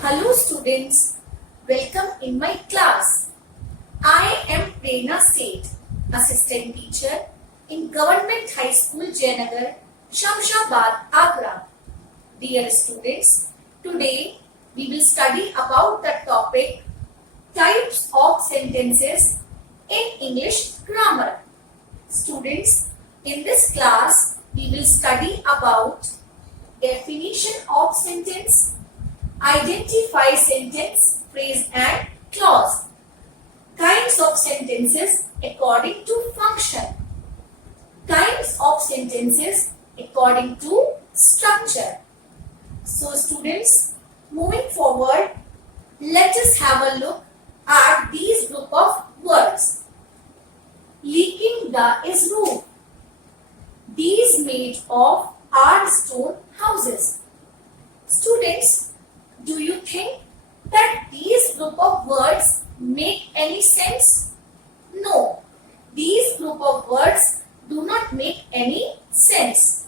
Hello students, welcome in my class. I am Prerna Seth, Assistant Teacher in Government High School Jayanagar, Shamshabad, Agra. Dear students, today we will study about the topic Types of Sentences in English Grammar. Students, in this class we will study about definition of sentence, identify sentence, phrase and clause, kinds of sentences according to function, kinds of sentences according to structure. So students, moving forward, let us have a look at these group of words. Leaking is roof. These made of are stone houses. Students, do you think that these group of words make any sense? No, these group of words do not make any sense.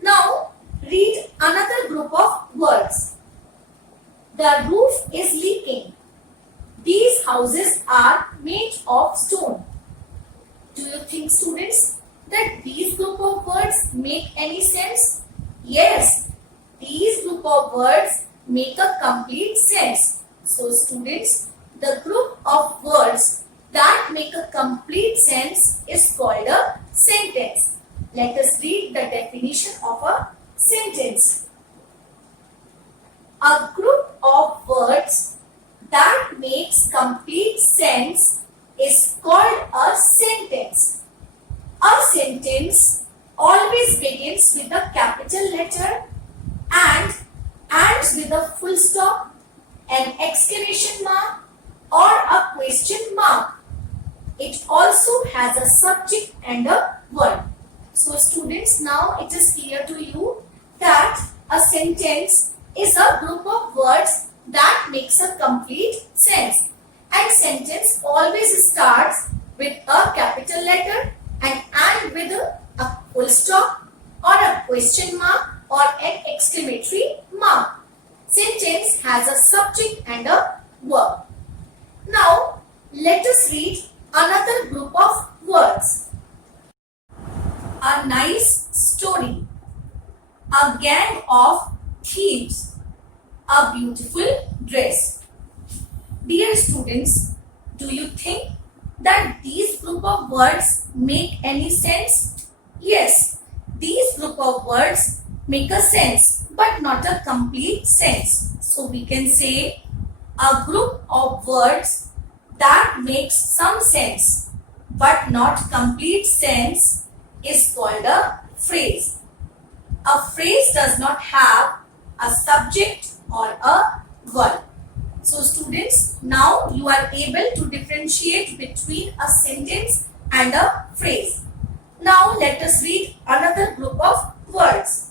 Now, read another group of words. The roof is leaking. These houses are made of stone. Do you think, students, that these group of words make any sense? Yes, these group of words make a complete sense. So students, the group of words that make a complete sense is called a sentence. Let us read the definition of a sentence. A group of words that makes complete sense is called a sentence. A sentence always begins with a capital letter and ends with a full stop, an exclamation mark or a question mark. It also has a subject and a verb. So students, now it is clear to you that a sentence is a group of words that makes a complete sense. And sentence always starts with a capital letter and end with a full stop or a question mark or an exclamatory mark. Sentence has a subject and a verb. Now, let us read another group of words. A nice story. A gang of thieves. A beautiful dress. Dear students, do you think that these group of words make any sense? Yes, these group of words make a sense but not a complete sense. So we can say a group of words that makes some sense but not complete sense is called a phrase. A phrase does not have a subject or a verb. So students, now you are able to differentiate between a sentence and a phrase. Now let us read another group of words.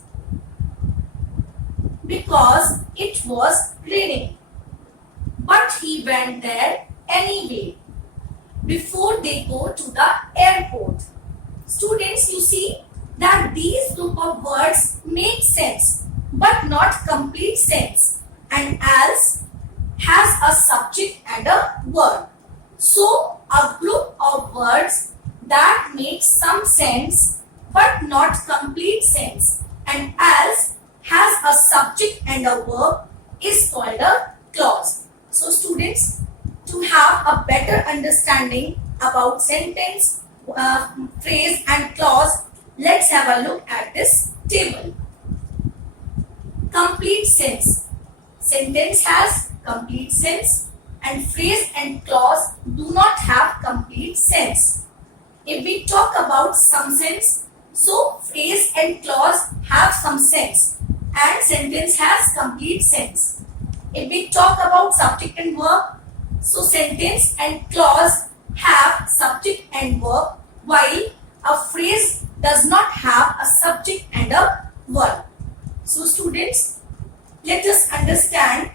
Because it was raining, but he went there anyway. Before they go to the airport. Students, you see that these group of words make sense but not complete sense, and else has a subject and a verb. So a group of words that makes some sense but not complete sense and else has a subject and a verb is called a clause. So students, to have a better understanding about sentence, phrase and clause, let's have a look at this table. Complete sense. Sentence has complete sense and phrase and clause do not have complete sense. If we talk about some sense, so phrase and clause have some sense and sentence has complete sense. If we talk about subject and verb, so sentence and clause have subject and verb while a phrase does not have a subject and a verb. So students, let us understand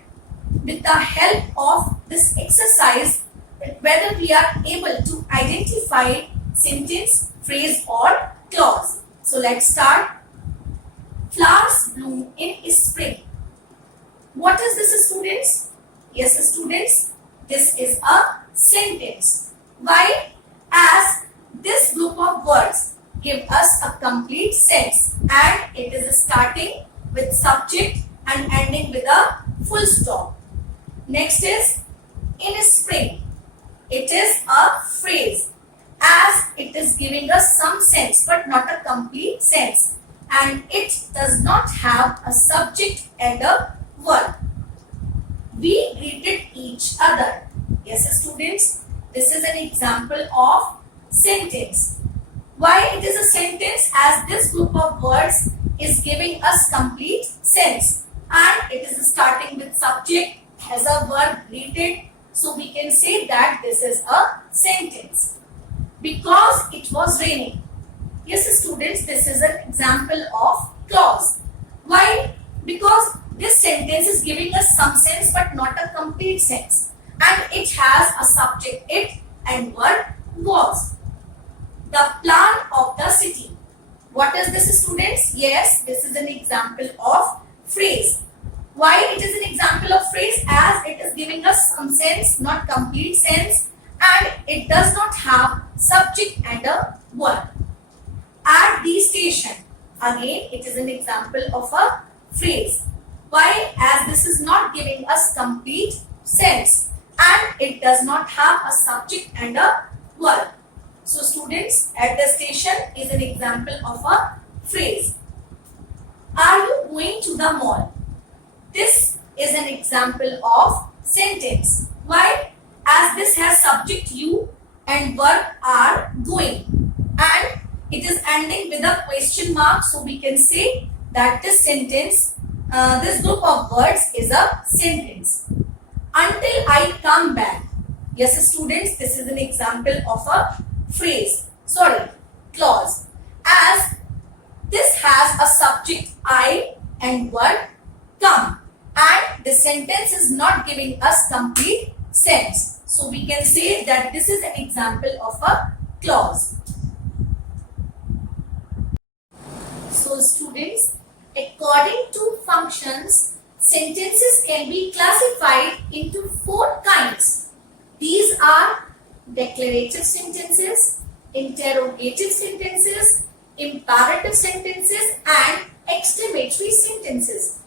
with the help of this exercise whether we are able to identify sentence, phrase or clause. So let's start. Flowers bloom in spring. What is this, students? Yes, students, this is a sentence. Why? As this group of words give us a complete sense and it is starting with subject and ending with a full stop. Next is in spring. It is a phrase as it is giving us some sense but not a complete sense, and it does not have a subject and a verb. We greeted each other. Yes, students, this is an example of sentence. Why it is a sentence? As this group of words is giving us complete sense and it is starting with subject as a verb greeted, so we can say that this is a sentence. Because it was raining. Yes, students, this is an example of clause. Why? Because this sentence is giving us some sense but not a complete sense, and it has a subject it and verb was. The plan of the city. What is this, students? Yes, this is an example of phrase. Why it is an example of phrase? As it is giving us some sense, not complete sense, and it does not have subject and a verb. At the station. Again, it is an example of a phrase. Why? As this is not giving us complete sense and it does not have a subject and a verb. So students, at the station is an example of a phrase. Are you going to the mall? This is an example of sentence. Why? As this has subject you and verb are going, and it is ending with a question mark, so we can say that this sentence, this group of words is a sentence. Until I come back. Yes, students, this is an example of a phrase, clause. As this has a subject I and verb come, and the sentence is not giving us complete sense, so we can say that this is an example of a clause. So students, according to functions, sentences can be classified into 4 kinds. These are declarative sentences, interrogative sentences, imperative sentences, and exclamatory sentences.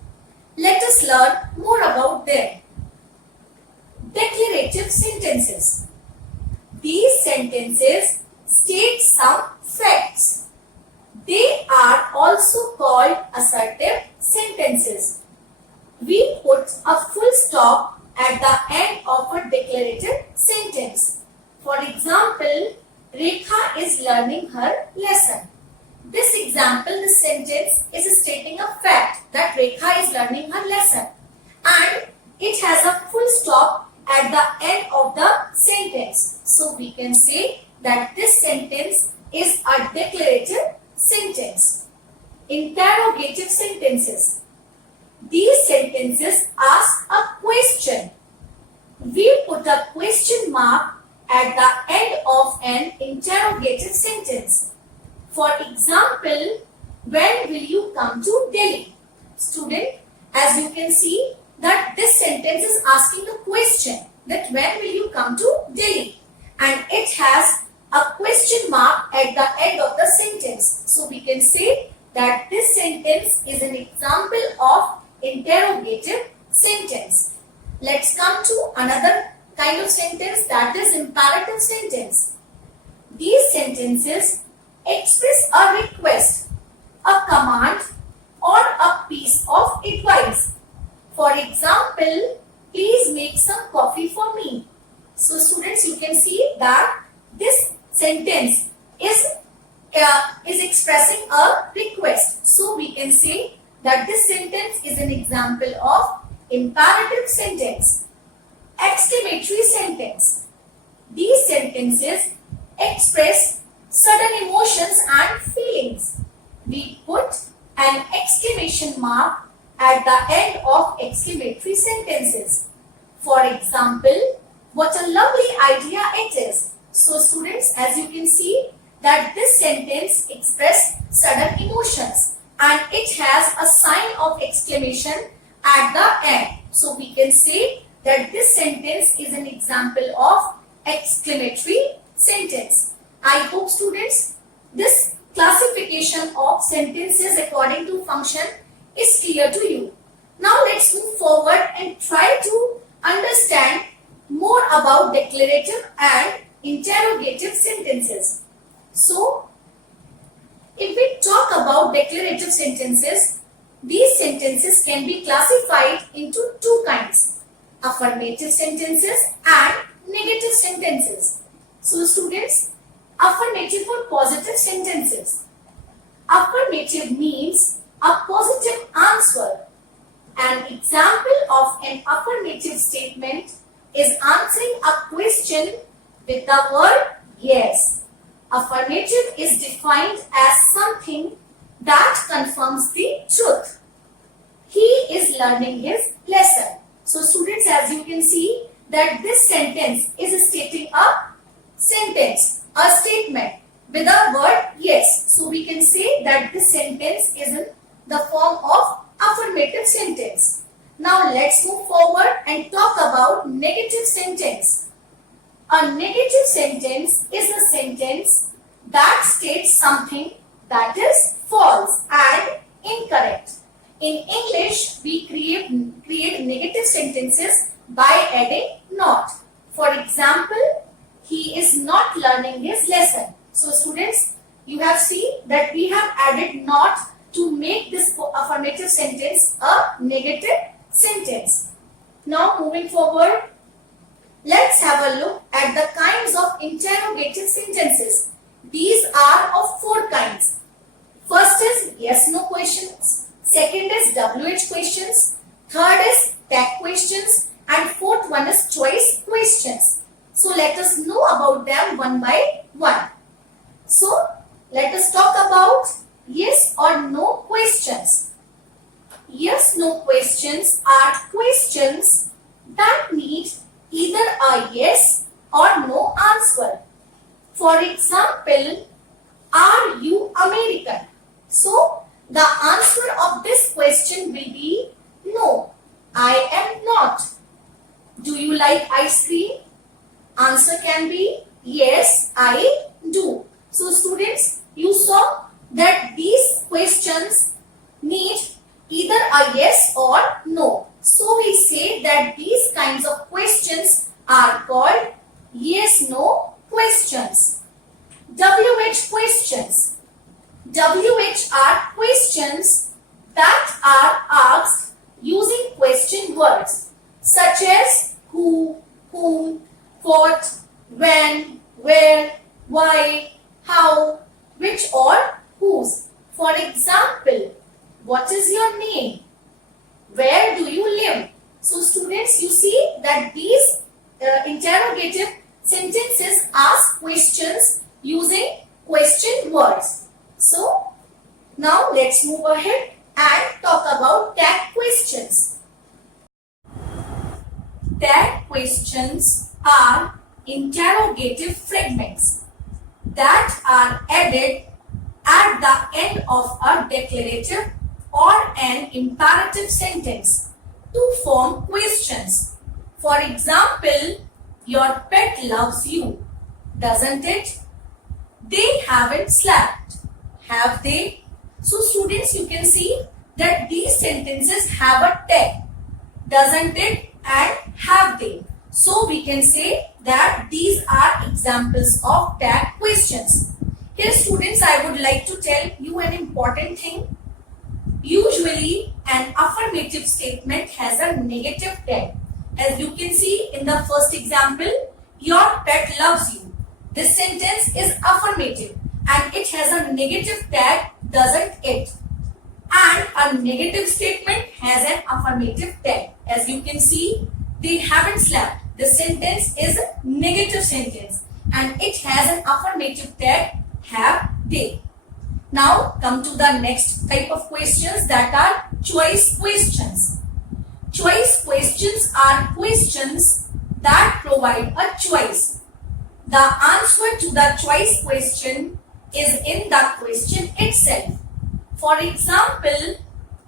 Let us learn more about them. Declarative sentences. These sentences state some facts. They are also called assertive sentences. We put a full stop at the end of a declarative sentence. For example, Rekha is learning her lesson. This example, this sentence is stating a fact that Rekha is learning her lesson, and it has a full stop at the end of the sentence. So we can say that this sentence is a declarative sentence. Interrogative sentences. These sentences ask a question. We put a question mark at the end of an interrogative sentence. For example, when will you come to Delhi? Student, as you can see that this sentence is asking a question that when will you come to Delhi, and it has a question mark at the end of the sentence. So we can say that this sentence is an example of interrogative sentence. Let's come to another kind of sentence, that is imperative sentence. These sentences express a request, a command, or a piece of advice. For example, please make some coffee for me. So students, you can see that this sentence is expressing a request. So we can say that this sentence is an example of imperative sentence. Exclamatory sentence. These sentences express sudden emotions and feelings. We put an exclamation mark at the end of exclamatory sentences. For example, what a lovely idea it is. So students, as you can see that this sentence expresses sudden emotions and it has a sign of exclamation at the end. So we can say that this sentence is an example of exclamatory sentence. I hope students this classification of sentences according to function is clear to you. Now let's move forward and try to understand more about declarative and interrogative sentences. So, if we talk about declarative sentences, these sentences can be classified into two kinds: affirmative sentences and negative sentences. So, students, affirmative or positive sentences. Affirmative means a positive answer. An example of an affirmative statement is answering a question with the word yes. Affirmative is defined as something that confirms the truth. He is learning his lesson. So students, as you can see that this sentence is stating a sentence, a statement with the word yes. So we can say that this sentence is in the form of affirmative sentence. Now let's move forward and talk about negative sentence. A negative sentence is a sentence that states something that is false and incorrect. In English, we create negative sentences by adding not. For example, he is not learning his lesson. So students, you have seen that we have added not to make this affirmative sentence a negative sentence. Now moving forward, let's have a look at the kinds of interrogative sentences. These are of four kinds. First is yes/no questions. Second is WH questions. Third is tag questions. And fourth one is choice questions. So let us know about them one by one. So let us talk about yes or no questions. Yes/no questions are questions that need either a yes or no answer. For example, are you American? So the answer of this question will be no, I am not. Do you like ice cream? Answer can be yes, I do. So students, you saw that these questions need either a yes or no. So we say that these kinds of questions are called yes/no questions. WH questions. WH are questions that are asked using question words such as who, whom, what, when, where, why, how, which or whose. For example, what is your name? Where do you live? So students, you see that these interrogative sentences ask questions using question words. So now let's move ahead and talk about tag questions. Tag questions are interrogative fragments that are added at the end of a declarative or an imperative sentence to form questions. For example, your pet loves you, doesn't it? They haven't slept, have they? So students, you can see that these sentences have a tag, doesn't it and have they. So we can say that these are examples of tag questions. Here students, I would like to tell you an important thing. Usually an affirmative statement has a negative tag. As you can see in the first example, your pet loves you. This sentence is affirmative and it has a negative tag, doesn't it? And a negative statement has an affirmative tag. As you can see, they haven't slept. The sentence is a negative sentence and it has an affirmative tag, have they. Now come to the next type of questions, that are choice questions. Choice questions are questions that provide a choice. The answer to the choice question is in the question itself. For example,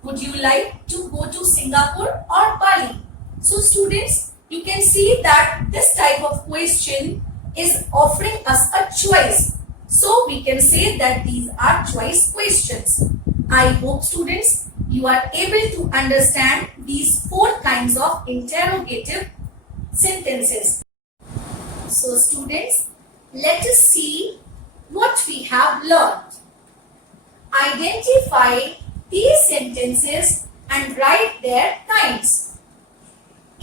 would you like to go to Singapore or Bali? So students, you can see that this type of question is offering us a choice. So we can say that these are choice questions. I hope students you are able to understand these 4 kinds of interrogative sentences. So students, let us see what we have learned. Identify these sentences and write their kinds.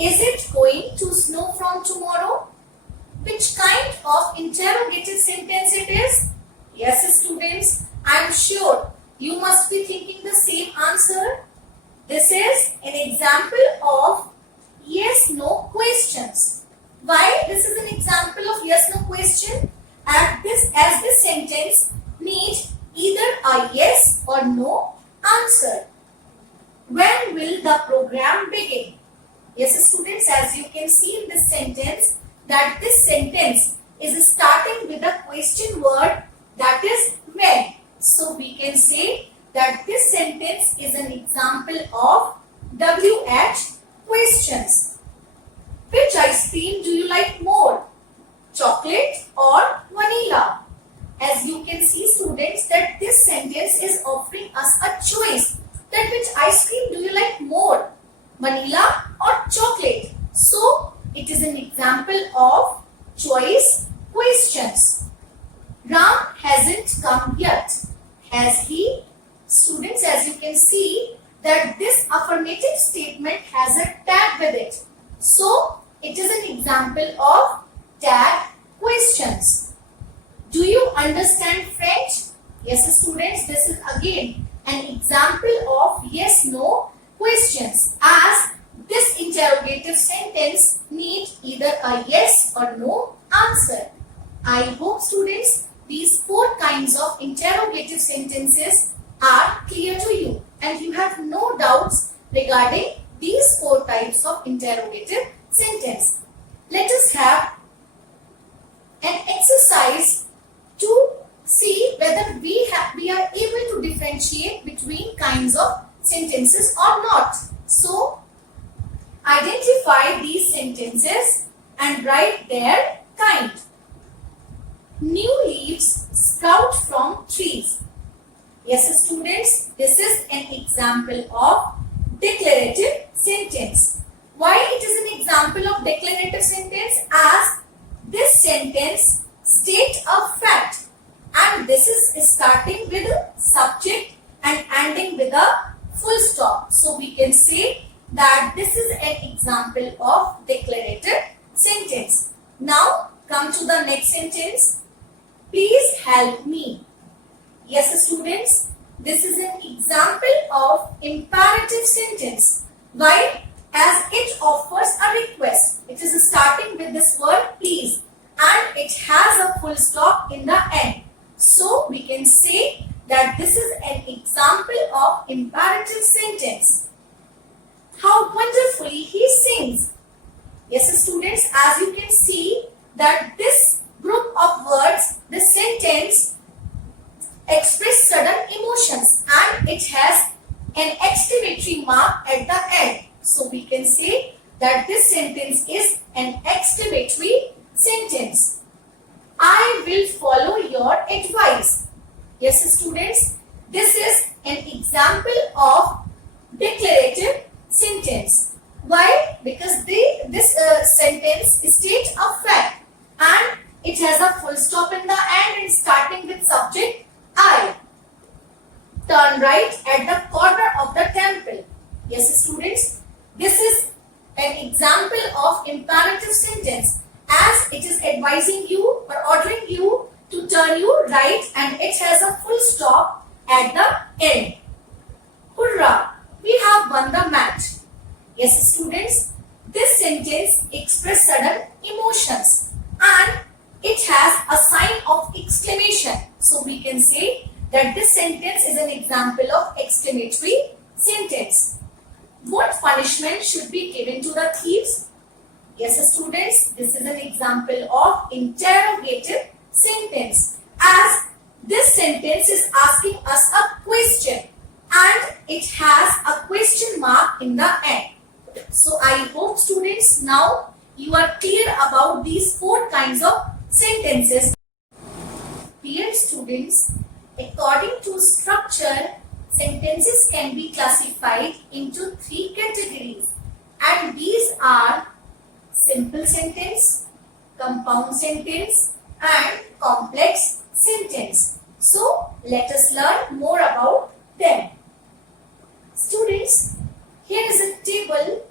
Is it going to snow from tomorrow? Which kind of interrogative sentence it is? Yes, students, I am sure you must be thinking the same answer. This is an example of yes-no questions. Why this is an example of yes-no question? As this sentence needs either a yes or no answer. When will the program begin? Yes, students, as you can see in this sentence, that this sentence is starting with a question word, that is when. So we can say that this sentence is an example of WH questions. Which ice cream do you like more? Chocolate or vanilla? As you can see, students, that this sentence is offering us a choice. That which ice cream do you like more? Vanilla or chocolate? So it is an example of choice questions. Ram hasn't come yet. Has he? Students, as you can see that this affirmative statement has a tag with it. So it is an example of tag questions. Do you understand French? Yes, students, this is again an example of yes-no questions, as this interrogative sentence needs either a yes or no answer. I hope students these 4 kinds of interrogative sentences are clear to you and you have no doubts regarding these 4 types of interrogative sentence. Let us have an exercise to see whether we are able to differentiate between kinds of sentences or not. So, identify these sentences and write their kind. New leaves sprout from trees. Yes, students, this is an example of declarative sentence. Why it is an example of declarative sentence? As this sentence states a fact and this is starting with a subject and ending with a full stop. So we can say that this is an example of declarative sentence. Now come to the next sentence. Please help me. Yes, students, this is an example of imperative sentence. Why? As it offers a request. It is starting with this word please and it has a full stop in the end. So we can say that this is an example of imperative sentence. How wonderfully he sings. Yes, students, as you can see that this group of words, this sentence express sudden emotions and it has an exclamatory mark at the end. So we can say that this sentence is an exclamatory sentence. I will follow your advice. Yes, students, this is an example of declarative sentence. Why? Because this sentence states a fact and it has a full stop in the end and starting with subject I. Turn right at the corner of the temple. Yes, students, this is an example of imperative sentence as it is advising you or ordering you to turn you right and it has a full stop at the end. Hurrah! We have won the match. Yes, students, this sentence expresses sudden emotions and it has a sign of exclamation. So we can say that this sentence is an example of exclamatory sentence. What punishment should be given to the thieves? Yes, students, this is an example of interrogative sentence as this sentence is asking us a question and it has a question mark in the end. So I hope students now you are clear about these four kinds of sentences. Dear students, according to structure, sentences can be classified into three categories, and these are simple sentence, compound sentence and complex sentence. So let us learn more about them. Students, here is a table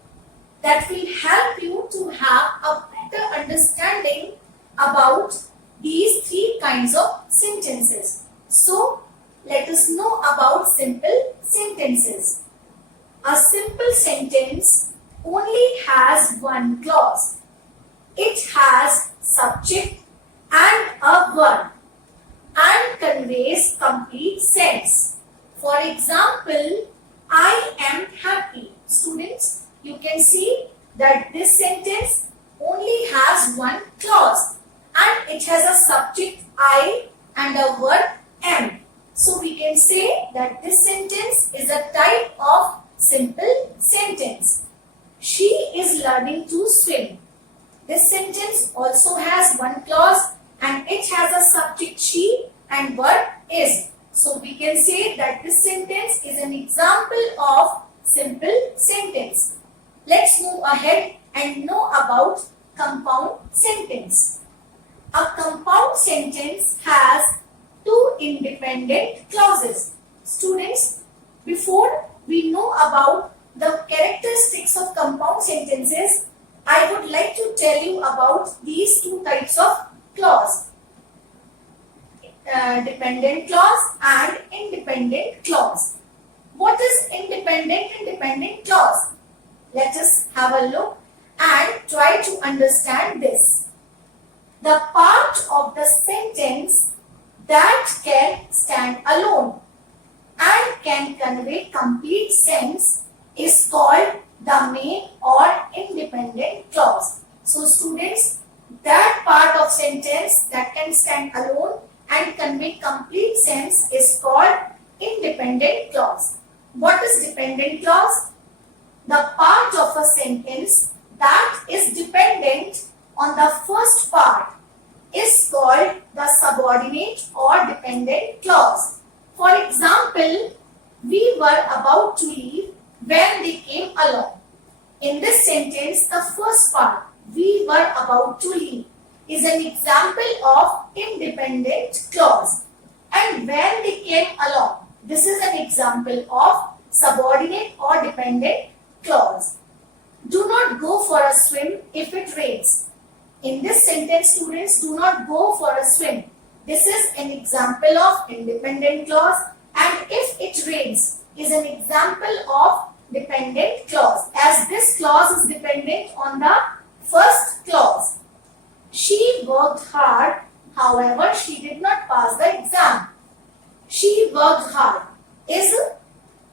that will help you to have a better understanding about these three kinds of sentences. So let us know about simple sentences. A simple sentence only has one clause. It has subject and a verb and conveys complete sense. For example, I am happy. Students, you can see that this sentence only has one clause and it has a subject I and a verb am. So we can say that this sentence is a type of simple sentence. She is learning to swim. This sentence also has one clause and it has a subject she and verb is. So we can say that this sentence is an example of simple sentence. Let's move ahead and know about compound sentence. A compound sentence has two independent clauses. Students, before we know about the characteristics of compound sentences, I would like to tell you about these two types of clause. Dependent clause and independent clause. What is independent clause? Let us have a look and try to understand this. The part of the sentence that can stand alone and can convey complete sense is called the main or independent clause. So students, that part of sentence that can stand alone and convey complete sense is called independent clause. What is dependent clause? The part of a sentence that is dependent on the first part is called the subordinate or dependent clause. For example, we were about to leave when they came along. In this sentence, the first part, we were about to leave, is an example of independent clause. And when they came along, this is an example of subordinate or dependent clause. Do not go for a swim if it rains. In this sentence, students, do not go for a swim. This is an example of independent clause, and if it rains is an example of dependent clause, as this clause is dependent on the first clause. She worked hard, however, she did not pass the exam. She worked hard is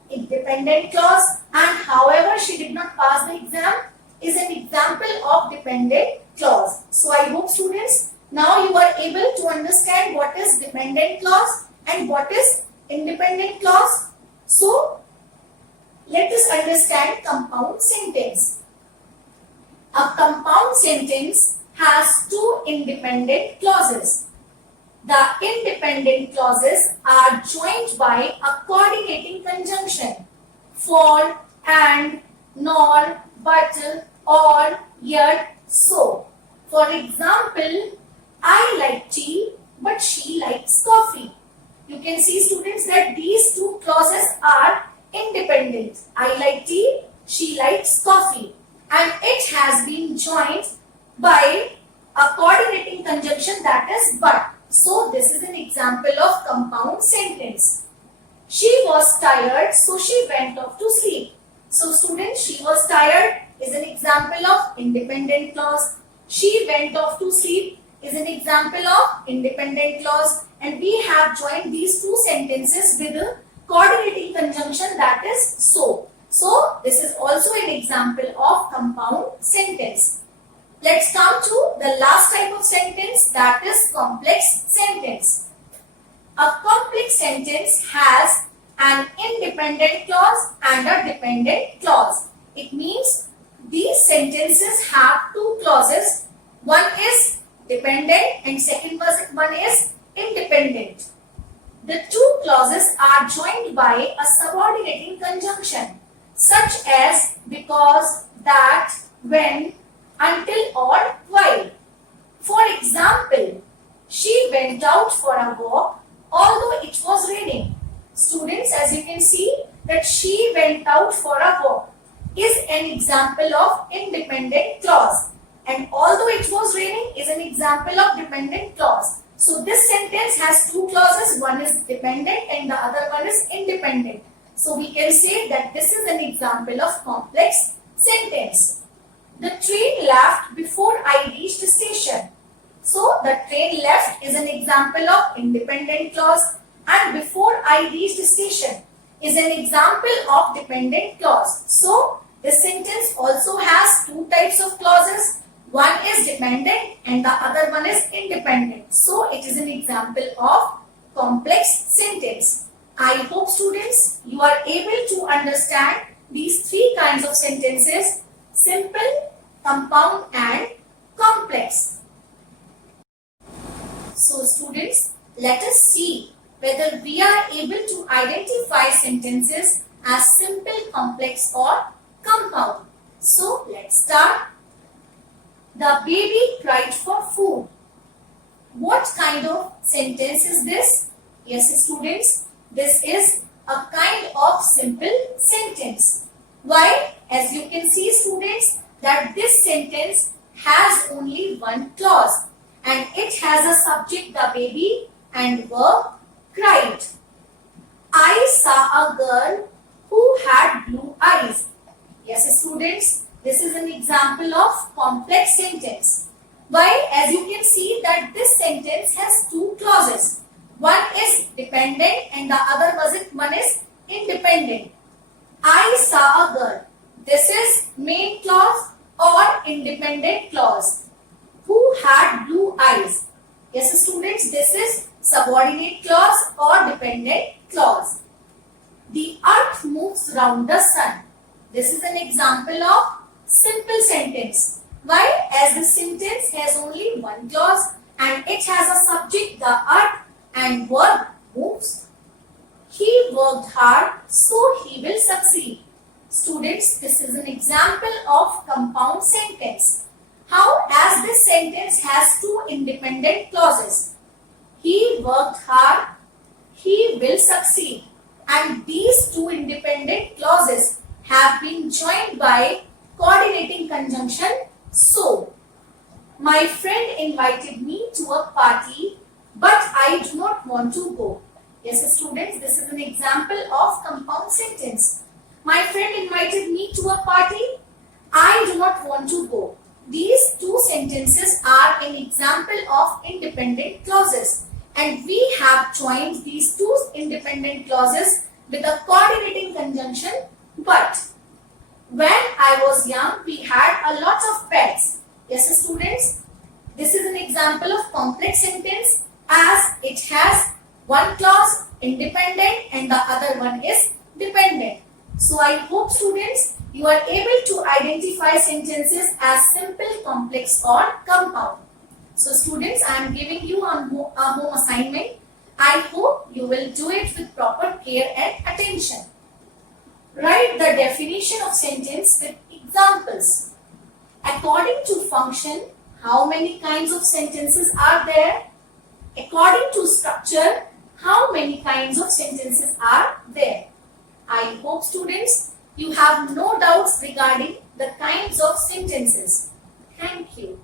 a dependent clause, and however she did not pass the exam is an example of dependent clause. So I hope students now you are able to understand what is dependent clause and what is independent clause. So let us understand compound sentence. A compound sentence has two independent clauses. The independent clauses are joined by a coordinating conjunction: for, and, nor, but, or, yet, so. For example, I like tea, but she likes coffee. You can see, students, that these two clauses are independent. I like tea, she likes coffee. And it has been joined by a coordinating conjunction, that is but. So this is an example of compound sentence. She was tired, so she went off to sleep. So students, she was tired is an example of independent clause. She went off to sleep is an example of independent clause. And we have joined these two sentences with a coordinating conjunction, that is so. So this is also an example of compound sentence. Let's come to the last type of sentence, that is complex sentence. A complex sentence has an independent clause and a dependent clause. It means these sentences have two clauses. One is dependent and second one is independent. The two clauses are joined by a subordinating conjunction such as because, that, when, until or while. For example, she went out for a walk although it was raining. Students, as you can see that she went out for a walk is an example of independent clause, and although it was raining is an example of dependent clause. So this sentence has two clauses, one is dependent and the other one is independent. So we can say that this is an example of complex sentence. The train left before I reached the station. So the train left is an example of independent clause, and before I reached the station is an example of dependent clause. So this sentence also has two types of clauses. One is dependent and the other one is independent. So it is an example of complex sentence. I hope students you are able to understand these three kinds of sentences: simple, compound and complex. So students, let us see whether we are able to identify sentences as simple, complex or compound. So let's start. The baby cried for food. What kind of sentence is this? Yes students, this is a kind of simple sentence. Why? As you can see students that this sentence has only one clause and it has a subject, the baby, and verb, cried. I saw a girl who had blue eyes. Yes students, this is an example of complex sentence. Why? As you can see that this sentence has two clauses. One is dependent and the other one is independent. I saw a girl. This is main clause or independent clause. Who had blue eyes? Yes students, this is subordinate clause or dependent clause. The earth moves round the sun. This is an example of simple sentence. Why? As the sentence has only one clause and it has a subject, the earth, and verb, moves. He worked hard, so he will succeed. Students, this is an example of compound sentence. How? As this sentence has two independent clauses. He worked hard, he will succeed. And these two independent clauses have been joined by coordinating conjunction so. My friend invited me to a party, but I do not want to go. Yes students, this is an example of compound sentence. My friend invited me to a party, I do not want to go. These two sentences are an example of independent clauses, and we have joined these two independent clauses with a coordinating conjunction but. When I was young, we had a lot of pets. Yes students, this is an example of complex sentence as it has one clause independent and the other one is dependent. So I hope students you are able to identify sentences as simple, complex or compound. So students, I am giving you a home assignment. I hope you will do it with proper care and attention. Write the definition of sentence with examples. According to function, how many kinds of sentences are there? According to structure, how many kinds of sentences are there? I hope students you have no doubts regarding the kinds of sentences. Thank you.